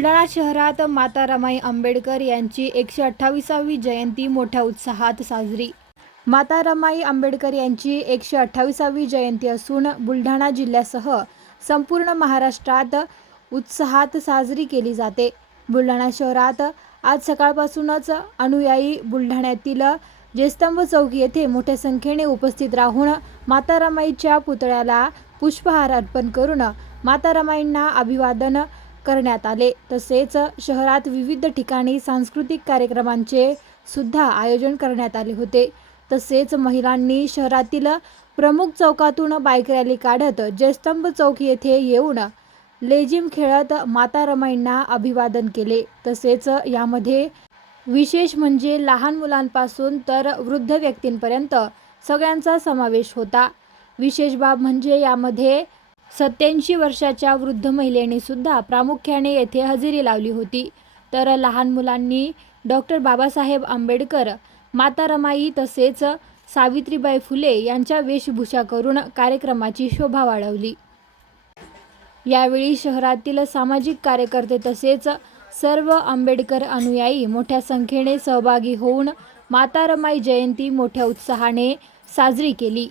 बुलढाणा शहरात माता रमाई आंबेडकर यांची 128वी जयंती मोठ्या उत्साहात साजरी। माता रमाई आंबेडकर यांची 128वी जयंती असून बुलढाणा जिल्ह्यासह संपूर्ण महाराष्ट्रात उत्साहात साजरी केली जाते। बुलढाणा शहरात आज सकाळपासूनच अनुयायी बुलढाण्यातील जयस्तंभ चौक येथे मोठ्या संख्येने उपस्थित राहून माता रमाईच्या पुतळ्याला पुष्पहार अर्पण करून माता रमाईंना अभिवादन करण्यात आले। तसेच शहरात विविध ठिकाणी सांस्कृतिक कार्यक्रमांचे सुद्धा आयोजन करण्यात आले होते। तसेच महिलांनी शहरातील प्रमुख चौकातून बाईक रॅली काढत जयस्तंभ चौक येथे येऊन लेझिम खेळत माता रमाईंना अभिवादन केले। तसेच यामध्ये विशेष म्हणजे लहान मुलांपासून तर वृद्ध व्यक्तींपर्यंत सगळ्यांचा समावेश होता। विशेष बाब म्हणजे यामध्ये 87 वर्षाच्या वृद्ध महिलेने सुद्धा प्रामुख्याने येथे हजेरी लावली होती। तर लहान मुलांनी डॉक्टर बाबासाहेब आंबेडकर, माता रमाई तसेच सावित्रीबाई फुले यांच्या वेशभूषा करून कार्यक्रमाची शोभा वाढवली। यावेळी शहरातील सामाजिक कार्यकर्ते तसेच सर्व आंबेडकर अनुयायी मोठ्या संख्येने सहभागी होऊन माता रमाई जयंती मोठ्या उत्साहाने साजरी केली।